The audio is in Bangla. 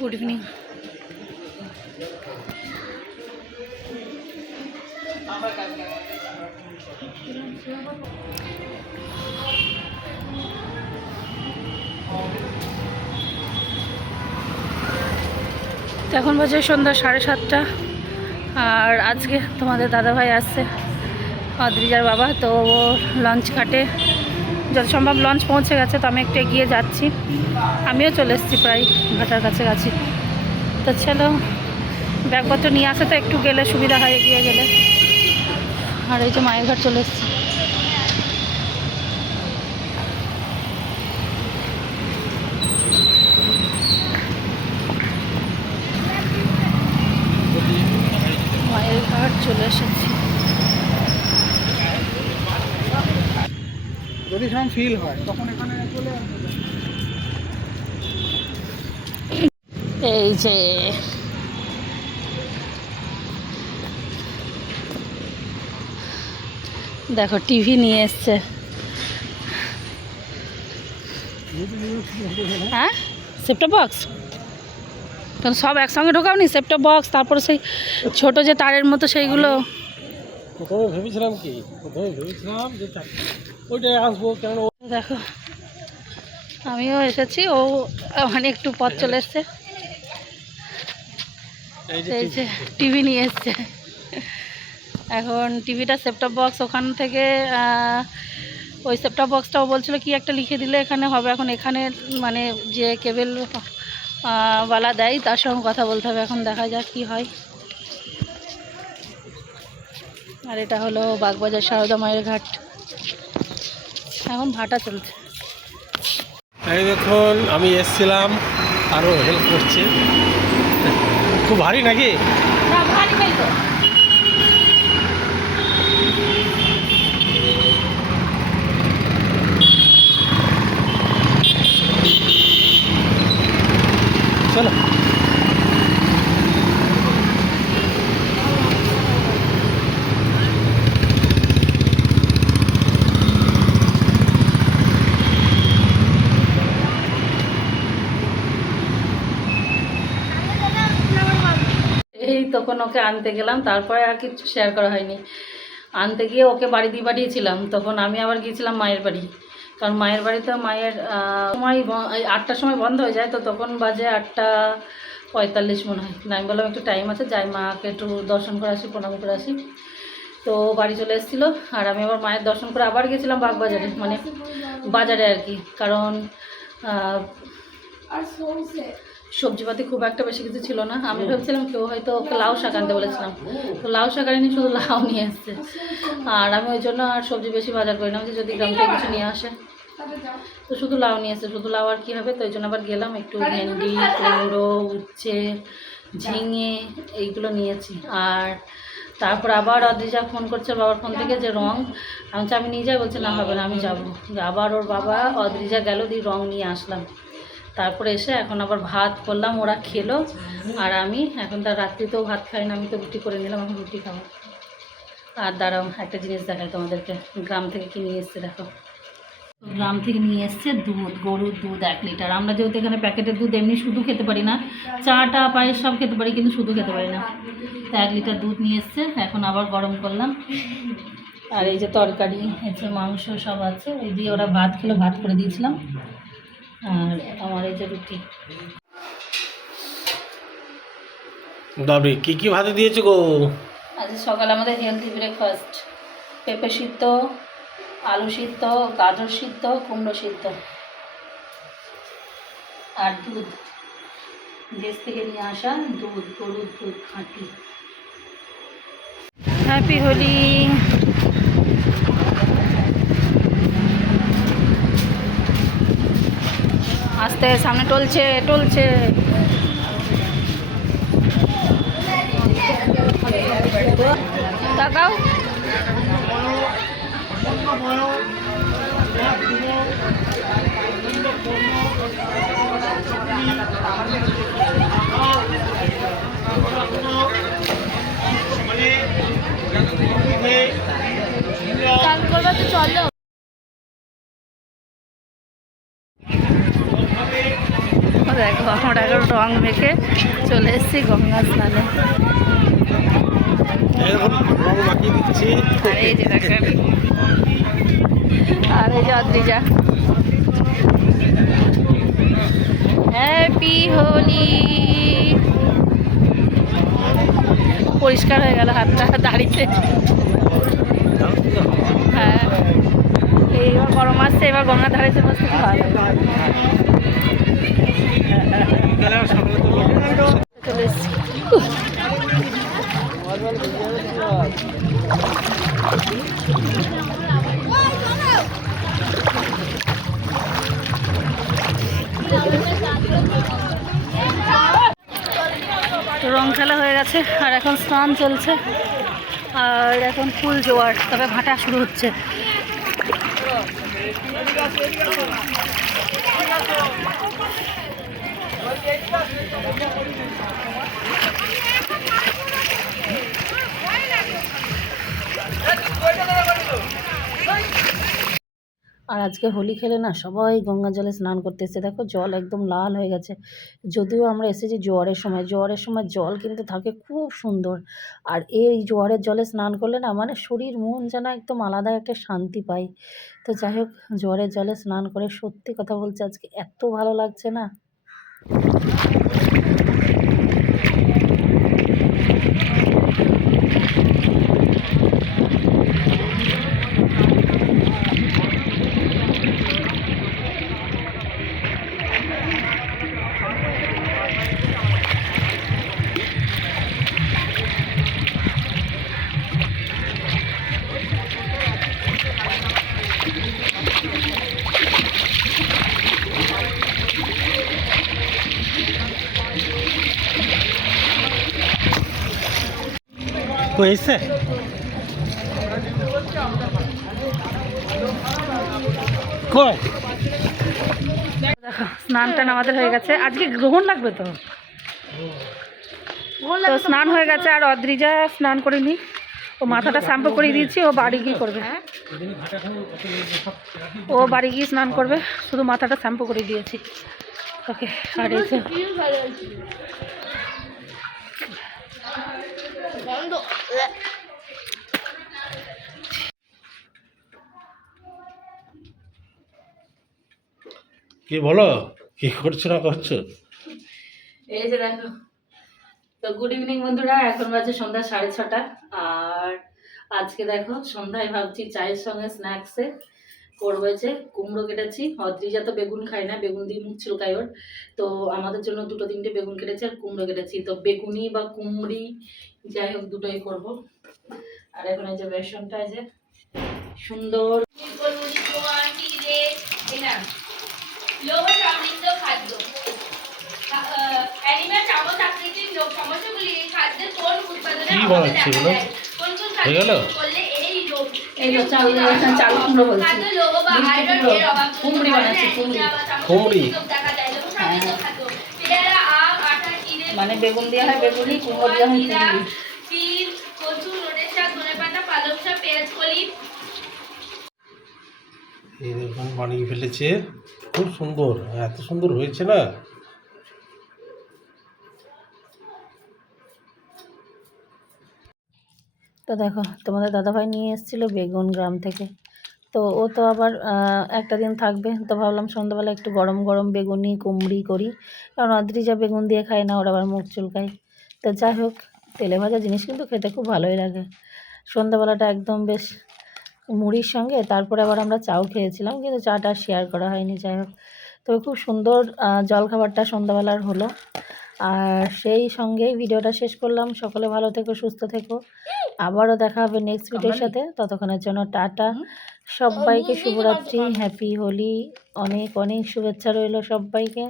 Good evening. এখন বাজে সন্ধ্যা 7:30, আর আজকে তোমাদের দাদাভাই আসছে, অদ্রিজার বাবা। তো লঞ্চ ঘাটে যত সম্ভব লঞ্চ পৌঁছে গেছে, তো আমি একটু এগিয়ে যাচ্ছি। আমিও চলে এসেছি প্রায় ঘাটার কাছাকাছি। তো চলো, ব্যাগপত্র নিয়ে আসে তো একটু গেলে সুবিধা হয়, এগিয়ে গেলে। আর এই যে মায়ের ঘাট চলে এসেছি। মায়ের ঘাট চলে এসেছি। যদি সব ফিল হয় তখন এখানে চলে আসবে। এই যে দেখো টিভি নিয়ে এসছে। হ্যাঁ, সেটটপ বক্স কারণ সব একসঙ্গে ঢোকাওনি, সেটটপ বক্স, তারপরে সেই ছোট যে তারের মতো সেইগুলো। প্রথমে ভেবেছিলাম যে ওইটাই আসবো, কেন দেখো আমিও এসেছি, ও মানে একটু পথ চলে এসছে। এই যে টিভি নিয়ে এসছে। এখন টিভিটা সেটটপ বক্স ওখান থেকে ওই সেটটপ বক্সটাও বলছিল কি একটা লিখে দিলে এখানে হবে। এখন এখানে মানে যে কেবেল ওয়ালা দেয় তার সঙ্গে কথা বলতে হবে। এখন দেখা যাক কি হয়। আর এটা হলো বাগবাজার সারদা মায়ের ঘাট। এখন ভাটা চলছে। এই দেখুন আমি এসছিলাম, আরও হেল্প করছে। খুব ভারী নাকি? চলো এই তখন ওকে আনতে গেলাম, তারপরে আর কিছু শেয়ার করা হয়নি। আনতে গিয়ে ওকে বাড়ি দিয়ে পাঠিয়েছিলাম, তখন আমি আবার গিয়েছিলাম মায়ের বাড়ি। কারণ মায়ের বাড়িতে মায়ের সময় 8টার সময় বন্ধ হয়ে যায়, তো তখন বাজে 8:45 মনে হয়। আমি বললাম একটু টাইম আছে, যাই মাকে একটু দর্শন করে আসি, প্রণাম করে আসি। তো বাড়ি চলে এসেছিলো, আর আমি আবার মায়ের দর্শন করে আবার গেছিলাম বাগবাজারে, মানে বাজারে আর কি। কারণ সবজিপাতি খুব একটা বেশি কিছু ছিল না। আমি ভেবেছিলাম কেউ হয়তো ওকে লাউ শাক আনতে বলেছিলাম, তো লাউ শাক আনিনি, শুধু লাউ নিয়ে এসছে। আর আমি ওই জন্য আর সবজি বেশি বাজার করি না, যে যদি গ্রাম থেকে কিছু নিয়ে আসে। তো শুধু লাউ নিয়ে এসছে, শুধু লাউ আর কী হবে। তো ওই জন্য আবার গেলাম, একটু ভেন্ডি, কুমড়ো, উচ্ছে, ঝিঙে এইগুলো নিয়েছি। আর তারপর আবার অদ্রিজা ফোন করছে বাবার ফোন থেকে যে রং, আমি নিয়ে যাই, বলছে না হবে না, আমি যাবো। আবার ওর বাবা অদ্রিজা গেল, দিয়ে রং নিয়ে আসলাম। তারপরে এসে এখন আবার ভাত করলাম, ওরা খেলো। আর আমি এখন তার রাত্রিতেও ভাত খাই না, আমি তো রুটি করে নিলাম, এখন রুটি খাবো। আর দাঁড়াও একটা জিনিস দেখাই তোমাদেরকে, গ্রাম থেকে কি নিয়ে এসছে দেখো। গ্রাম থেকে নিয়ে এসছে দুধ, গরুর দুধ 1 লিটার। আমরা যেহেতু এখানে প্যাকেটের দুধ এমনি শুধু খেতে পারি না, চাটা পায়েস সব খেতে পারি, কিন্তু শুধু খেতে পারি না। তো 1 লিটার দুধ নিয়ে এসছে, এখন আবার গরম করলাম। আর এই যে তরকারি, এই যে মাংস সব আছে, এই দিয়ে ওরা ভাত খেলো, ভাত করে দিয়েছিলাম। আর আমার এই যে রুটি। বাবরে কি কি ভাতে দিয়েছো গো? আজ সকালে আমাদের হেলদি ব্রেকফাস্ট, পেঁপে সিদ্ধ, আলু সিদ্ধ, গাজর সিদ্ধ, কুমড়ো সিদ্ধ, আর দুধ, দেশ থেকে নিয়ে আসা দুধ, গরুর দুধ খাঁটি। হ্যাপি হোলি। আস্তে, সামনে টলছে টলছে। তাকাও। চলো দেখো আমরা এখন রং মেখে চলে এসেছি গঙ্গা স্নানে। এখন রং মাখিয়ে দিচ্ছি। আর এই যে দেখেন, আর এই যে অদ্রিজা, হ্যাপি হোলি। পরিষ্কার হয়ে গেল হাতটা দাঁড়িয়ে। হ্যাঁ, এইবার গরম আসছে, এবার গঙ্গা ধারে বসতে খুব ভালো লাগে। চলে এসছি। রং খেলা হয়ে গেছে আর এখন স্নান চলছে, আর এখন ফুল জোয়ার, তবে ভাটা শুরু হচ্ছে। আর আজকে হোলি খেলে না সবাই গঙ্গা জলে স্নান করতে এসেছে। দেখো জল একদম লাল হয়ে গেছে, যদিও আমরা এসেছি জোয়ারের সময়। জোয়ারের সময় জল কিন্তু থাকে খুব সুন্দর, আর এই জোয়ারের জলে স্নান করলে না মানে শরীর মন যেন একদম আলাদা একটা শান্তি পায়। তো যাই হোক, জোয়ারের জলে স্নান করে সত্যি কথা বলছি আজকে এত ভালো লাগছে না। তো এসে কয় দেখো স্নান টান আমাদের হয়ে গেছে, আজকে গ্রহণ লাগবে তো। তো স্নান হয়ে গেছে, আর অদ্রিজা স্নান করিনি, ও মাথাটা শ্যাম্পু করে দিয়েছি, ও বাড়ি গিয়ে করবে। ও বাড়ি গিয়ে স্নান করবে, শুধু মাথাটা শ্যাম্পু করে দিয়েছি ওকে। আর এই যে কি বলো, কি করছো না করছো? এই যে দেখো, তো গুড ইভিনিং বন্ধুরা, এখন বাজে সন্ধ্যা 6:30। আর আজকে দেখো সন্ধ্যায় ভাবছি চায়ের সঙ্গে স্ন্যাক্সে করবো যে কুমড়ো কেটেছি। অদ্রিজা তো বেগুন খায় না, বেগুন দিয়ে মুখ চুলকায় ওর, তো আমাদের জন্য 2-3টে বেগুন কেটেছি আর কুমড়ো কেটেছি। তো বেগুনি বা কুমড়ি যাই হোক দুটোই করবো। আর এখন এই যে বেসনটা যে সুন্দর খাদ্য অ্যানিমেল চামচ আকৃতির সমস্যাগুলি খাদ্যের কোন উৎপাদনে কি বানাচ্ছি এগুলো? কোন কোন হয়ে গেল? করলে এই রোগ এই যে চাল চাল কুমড়ো বলছি, খাদ্য লৌহ বা আয়রন এর অভাব কুমড়ি বানাচ্ছি, কুমড়ি। কুমড়ি? দেখা যায় যেমন সমৃদ্ধ খাদ্য পেয়ারা আম আটা চিড়ে মানে বেগুন দেওয়া হয় বেগুনি, কুমড়ো দেওয়া হয় কুমড়ি। তিল কচু রোটের শাক ধনেপাতা পালং শাক পেঁয়াজ কলি। এই দেখুন বানিয়ে ফেলেছে, খুব সুন্দর, এত সুন্দর হয়েছে না। তো দেখো তোমাদের দাদাভাই নিয়ে এসেছিলো বেগুন গ্রাম থেকে, তো ও তো আবার একটা দিন থাকবে, তো ভাবলাম সন্ধ্যাবেলা একটু গরম গরম বেগুনি কুমড়ি করি, কারণ অদ্রিজা বেগুন দিয়ে খায় না, ওর আবার মুখ চুলকায়। তো যাই হোক, তেলে ভাজা জিনিস কিন্তু খেতে খুব ভালোই লাগে। সন্ধ্যাবেলাটা একদম বেশ মুড়ির সঙ্গে, তারপরে আবার আমরা চাও খেয়েছিলাম, কিন্তু চাটা শেয়ার করা হয়নি। যাই হোক, তবে খুব সুন্দর জলখাবারটা সন্ধ্যাবেলার হলো। আর সেই সঙ্গেই ভিডিওটা শেষ করলাম। সকলে ভালো থেকো, সুস্থ থেকো, আবারও দেখা হবে নেক্সট ভিডিওর সাথে। ততক্ষণের জন্য টাটা, সবাইকে শুভরাত্রি, হ্যাপি হোলি, অনেক অনেক শুভেচ্ছা রইল সবাইকে।